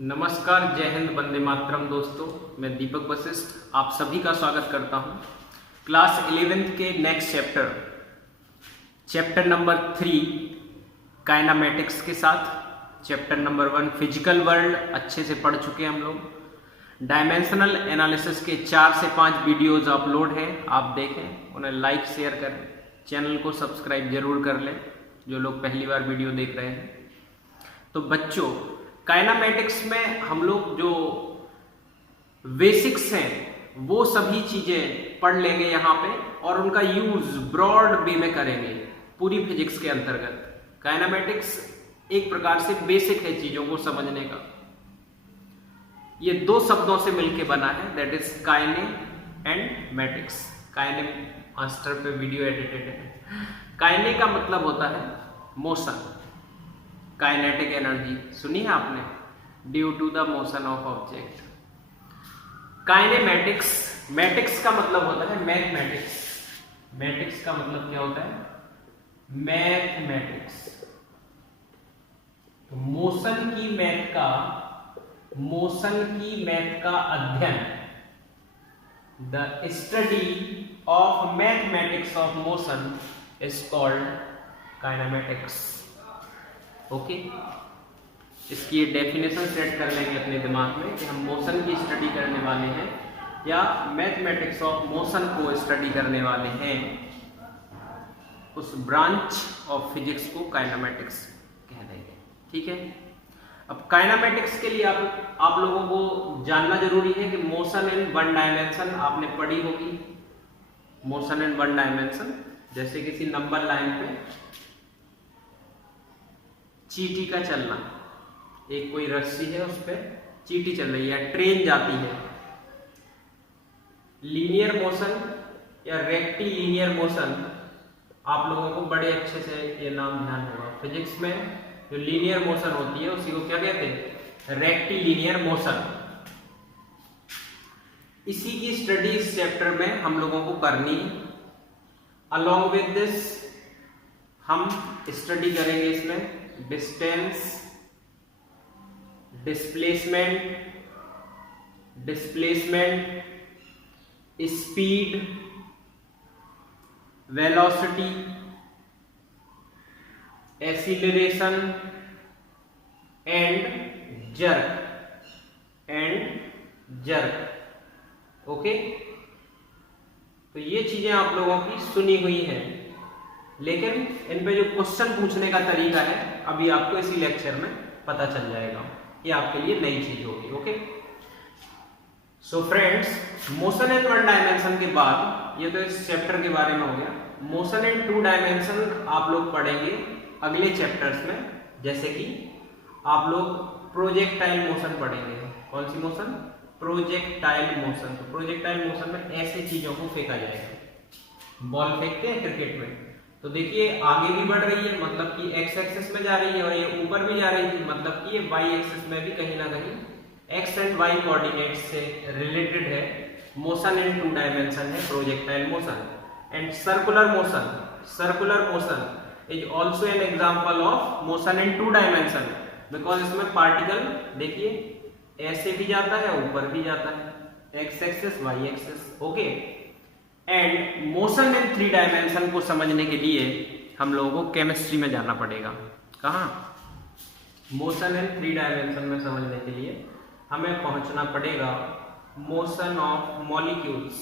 नमस्कार, जय हिंद, वंदे मातरम। दोस्तों, मैं दीपक वशिष्ठ आप सभी का स्वागत करता हूं क्लास 11th के नेक्स्ट चैप्टर नंबर 3 काइनामेटिक्स के साथ। चैप्टर नंबर 1 फिजिकल वर्ल्ड अच्छे से पढ़ चुके हैं हम लोग। डायमेंशनल एनालिसिस के 4 से 5 वीडियोज अपलोड हैं, आप देखें, उन्हें लाइक शेयर करें, चैनल को सब्सक्राइब जरूर कर लें जो लोग पहली बार वीडियो देख रहे हैं। तो बच्चों, काइनामेटिक्स में हम लोग जो बेसिक्स हैं वो सभी चीजें पढ़ लेंगे यहाँ पे, और उनका यूज ब्रॉड वे में करेंगे पूरी फिजिक्स के अंतर्गत। काइनामेटिक्स एक प्रकार से बेसिक है चीजों को समझने का। ये 2 शब्दों से मिलके बना है, that is Kine and matics. KineMaster पे वीडियो एडिटेड है। काइने का मतलब होता है मोशन, काइनेटिक एनर्जी, सुनी है आपने, due to the motion of object. Kinematics, मैटिक्स का मतलब होता है मैथमेटिक्स। मैटिक्स का मतलब क्या होता है? मैथमेटिक्स। तो मोशन की मैथ का अध्ययन, the study of mathematics of motion is called kinematics. Okay, इसकी ये डेफिनेशन सेट कर लेंगे अपने दिमाग में कि हम मोशन की स्टडी करने वाले हैं या मैथमेटिक्स ऑफ मोशन को स्टडी करने वाले हैं। उस ब्रांच ऑफ फिजिक्स को काइनेमैटिक्स कह देंगे। ठीक है, अब काइनेमैटिक्स के लिए आप लोगों को जानना जरूरी है कि मोशन इन 1 डायमेंशन आपने पढ़ी होगी। मोशन इन 1 डायमेंशन, जैसे किसी नंबर लाइन पे चींटी का चलना, एक कोई रस्सी है उस पर चींटी चल रही है, ट्रेन जाती है। लीनियर मोशन या रेक्टिलिनियर मोशन, आप लोगों को बड़े अच्छे से ये नाम ध्यान होगा। फिजिक्स में जो लीनियर मोशन होती है उसी को क्या कहते हैं? Rectilinear motion. इसी की स्टडी इस चैप्टर में हम लोगों को करनी है। अलॉन्ग विद दिस हम स्टडी करेंगे इसमें distance, displacement, speed, velocity, acceleration and jerk. Okay, तो ये चीजें आप लोगों की सुनी हुई हैं, लेकिन इन पे जो क्वेश्चन पूछने का तरीका है अभी आपको इसी लेक्चर में पता चल जाएगा। ये आपके लिए नई चीज होगी। Okay, so friends, motion in 1 dimension के बाद, ये तो इस चैप्टर के बारे में हो गया। मोशन इन 2 डायमेंशन आप लोग पढ़ेंगे अगले चैप्टर्स में, जैसे कि आप लोग प्रोजेक्टाइल मोशन पढ़ेंगे। कौन सी मोशन? Projectile motion. तो प्रोजेक्टाइल मोशन में ऐसे चीजों को फेंका जाएगा। बॉल फेंकते हैं क्रिकेट में, तो देखिए आगे भी बढ़ रही है, मतलब कि एक्स एक्सिस में जा रही है, और ये ऊपर भी जा रही थी, मतलब कि ये वाई एक्सिस में भी कहीं ना कहीं एक्स एंड वाई कोऑर्डिनेट से रिलेटेड है। मोशन इन 2 डायमेंशन है projectile motion. And circular motion is also an example of motion in 2 dimension, because इसमें पार्टिकल देखिए ऐसे भी जाता है, ऊपर भी जाता है, X axis Y axis. Okay, and motion in 3 dimension को समझने के लिए हम लोगों को केमिस्ट्री में जाना पड़ेगा। कहाँ? मोशन इन 3 डायमेंशन में समझने के लिए हमें पहुंचना पड़ेगा मोशन ऑफ मॉलिक्यूल्स।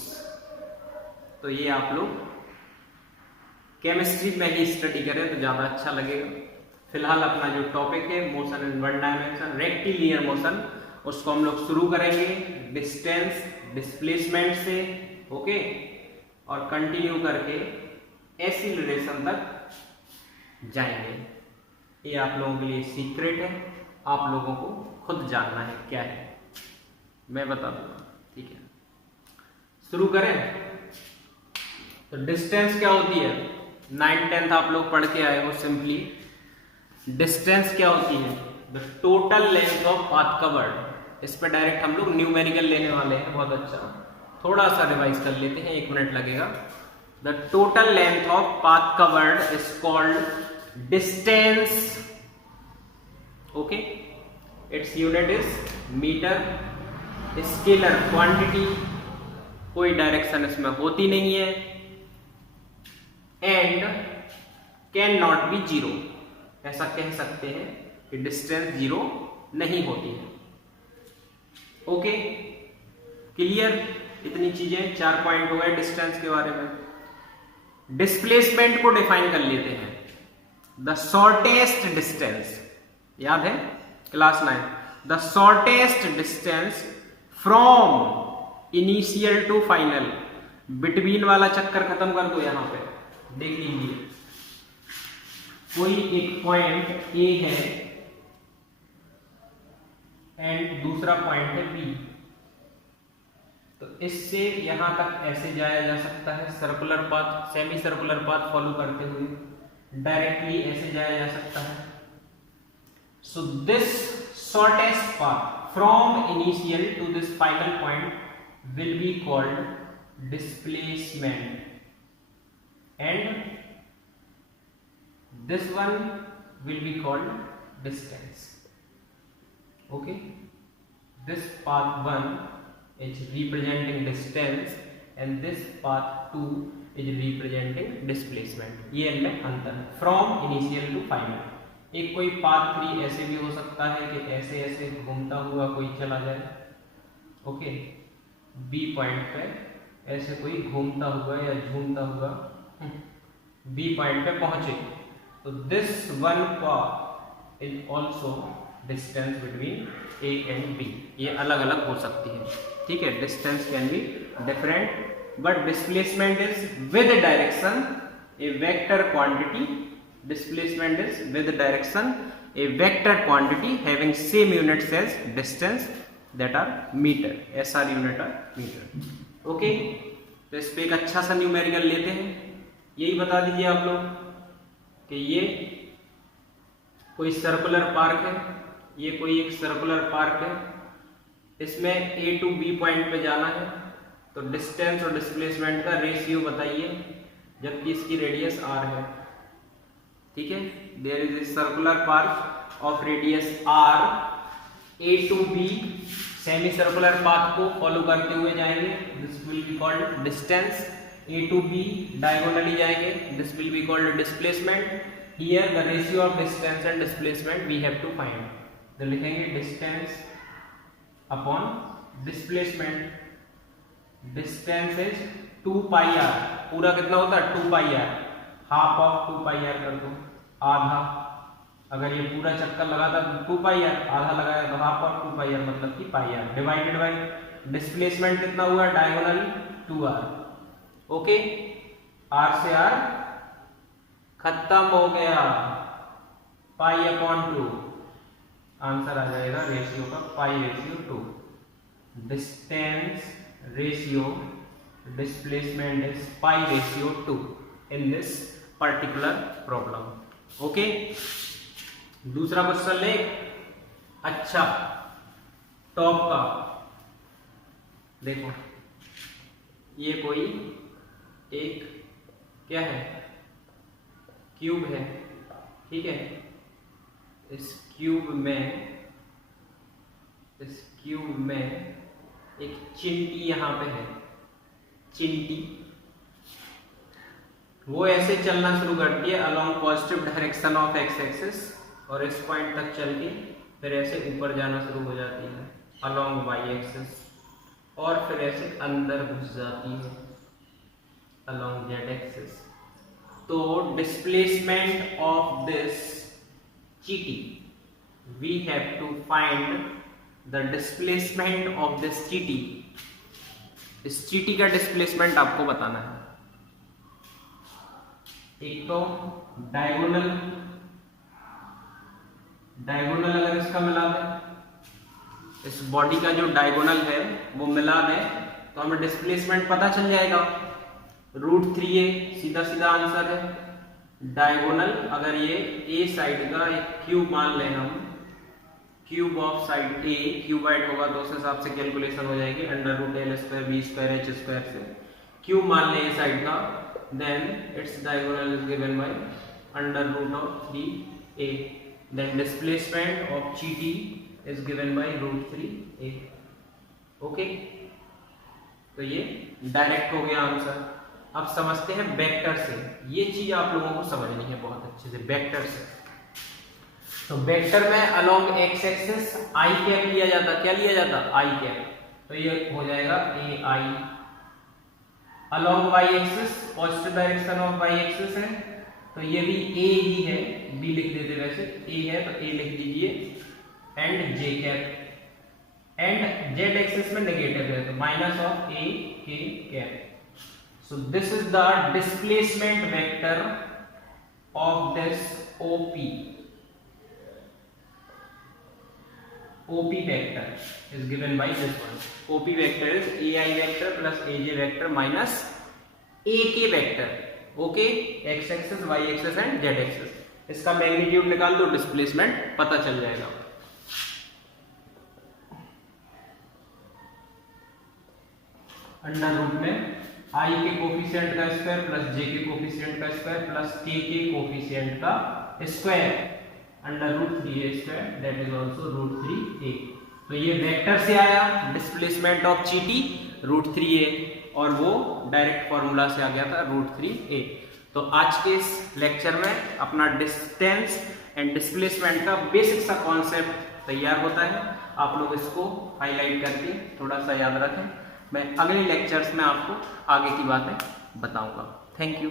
तो ये आप लोग केमिस्ट्री में ही स्टडी करें तो ज्यादा अच्छा लगेगा। फिलहाल अपना जो टॉपिक है मोशन इन 1 डायमेंशन, रेक्टिलिनियर मोशन, उसको हम लोग शुरू करेंगे डिस्टेंस, डिस्प्लेसमेंट से। ओके, और कंटिन्यू करके एक्सीलरेशन तक जाएंगे। ये आप लोगों के लिए सीक्रेट है, आप लोगों को खुद जानना है क्या है, मैं बता दूंगा। ठीक है, शुरू करें। तो डिस्टेंस क्या होती है? 9th 10th आप लोग पढ़ के आए हो। सिंपली डिस्टेंस क्या होती है? The total length of path covered. इस पर डायरेक्ट हम लोग न्यूमेरिकल लेने वाले हैं। बहुत अच्छा, थोड़ा सा रिवाइज कर लेते हैं, 1 मिनट लगेगा। The total length of path covered is called distance. Okay, its unit is metre. Scalar quantity, कोई डायरेक्शन इसमें होती नहीं है। And can not be zero, ऐसा कह सकते हैं कि डिस्टेंस जीरो नहीं होती है। Okay, clear? इतनी चीजें, 4 पॉइंट हो गए डिस्टेंस के बारे में। डिस्प्लेसमेंट को डिफाइन कर लेते हैं। द शॉर्टेस्ट डिस्टेंस, याद है class 9, the shortest distance from initial to final. Between वाला चक्कर खत्म कर दो। यहां पे देख लीजिए, कोई एक पॉइंट ए है एंड दूसरा पॉइंट है बी, तो इससे यहां तक ऐसे जाया जा सकता है circular path, semi circular path follow करते हुए। डायरेक्टली ऐसे जाया जा सकता है। So this shortest path from initial to this final point will be called displacement, and this one will be called distance. Okay, this path 1 is representing distance and this path 2 is representing displacement. ये इनमें अंतर है from initial to final। एक कोई path 3 ऐसे भी हो सकता है कि ऐसे ऐसे घूमता हुआ कोई चला जाए। ओके, B पॉइंट पे ऐसे कोई घूमता हुआ या झूमता हुआ B पॉइंट पे पहुंचे, तो this one path is also distance between A and B. ये अलग अलग हो सकती है, ठीक है। Distance can be different but displacement is with direction a vector quantity. Displacement is with direction a vector quantity having same units as distance that are metre. SR unit are metre. Okay, तो इस पे एक अच्छा सा numerical लेते हैं। यही बता दीजिए आप लोग कि ये कोई सर्कुलर पार्क है, ये कोई एक सर्कुलर पार्क है, इसमें A टू B पॉइंट पे जाना है, तो डिस्टेंस और डिस्प्लेसमेंट का रेशियो बताइए, जबकि इसकी रेडियस R है। ठीक है, there is a circular park of radius R, A to B semi circular path को फॉलो करते हुए जाएंगे, this will be called distance. A to B diagonally जाएंगे, this will be called displacement. Here the ratio of distance and displacement we have to find. तो लिखेंगे distance upon displacement. Distance is 2 pi r। पूरा कितना होता है 2 pi r, half of 2 pi r कर दो, आधा। अगर ये पूरा चक्कर लगाता तो 2 pi r, आधा लगाया तो half of 2 pi r मतलब कि pi r divided by displacement कितना हुआ डायगोनली 2r। ओके, R से R खत्म हो गया, पाई अपॉन 2, आंसर आ जाएगा रेशियो का pi ratio 2। Distance ratio displacement is pi ratio 2 in this particular problem. Okay, दूसरा क्वेश्चन ले, अच्छा टॉप का देखो, ये कोई एक क्या है क्यूब है, ठीक है। इस क्यूब में एक चिंटी यहां पे है, चिंटी वो ऐसे चलना शुरू करती है along positive direction of x axis, और इस पॉइंट तक चल के फिर ऐसे ऊपर जाना शुरू हो जाती है अलोंग वाई एक्सिस, और फिर ऐसे अंदर घुस जाती है along z axis। तो displacement of this चीटी, we have to find the displacement of this चीटी। इस चीटी का डिस्प्लेसमेंट आपको बताना है। एक तो डायगोनल अगर इसका मिला दे, इस बॉडी का जो डायगोनल है वो मिला दे तो हमें डिस्प्लेसमेंट पता चल जाएगा। √3a सीधा सीधा आंसर है। डायगोनल अगर ये ए साइड का एक क्यूब मान लें हम, cube of side A cuboid होगा तो उस हिसाब से कैलकुलेशन हो जाएगी, √L² B² H² से क्यूब मान लें ए साइड का, then its diagonal is given by √3a। Then displacement of चीटी is given by √3a। Okay, तो ये डायरेक्ट हो गया आंसर। अब समझते हैं वेक्टर से। ये चीज आप लोगों को समझनी है बहुत अच्छे से वेक्टर से। तो वेक्टर में अलोंग एक्स एक्सिस आई कैप लिया जाता, क्या लिया जाता, आई कैप, तो ये हो जाएगा a i. Along y axis positive direction of y axis है, तो ये भी ए ही है, बी लिख देते, वैसे ए है तो ए लिख दीजिए, and J cap. And Z axis में नेगेटिव है तो माइनस ऑफ ए के cap. So this is the displacement vector of this OP. OP vector is given by this one. OP vector is AI vector plus AJ vector minus AK vector. Okay, x axis, y axis and z axis. इसका magnitude निकाल दो, displacement पता चल जाएगा। Under root में i के coefficient का square plus j के कोफिशिएंट का स्क्वायर प्लस k के कोफिशिएंट का square under √3a square that is also √3a। तो ये वेक्टर से आया डिस्प्लेसमेंट ऑफ जीटी √3a, और वो डायरेक्ट फॉर्मूला से आ गया था √3a। तो आज के इस लेक्चर में अपना डिस्टेंस एंड डिस्प्लेसमेंट का बेसिक सा कॉन्सेप्ट तैयार होता है। आप लोग इसको हाईलाइट करके थोड़ा सा याद रखें। मैं अगले लेक्चर्स में आपको आगे की बातें बताऊंगा। Thank you.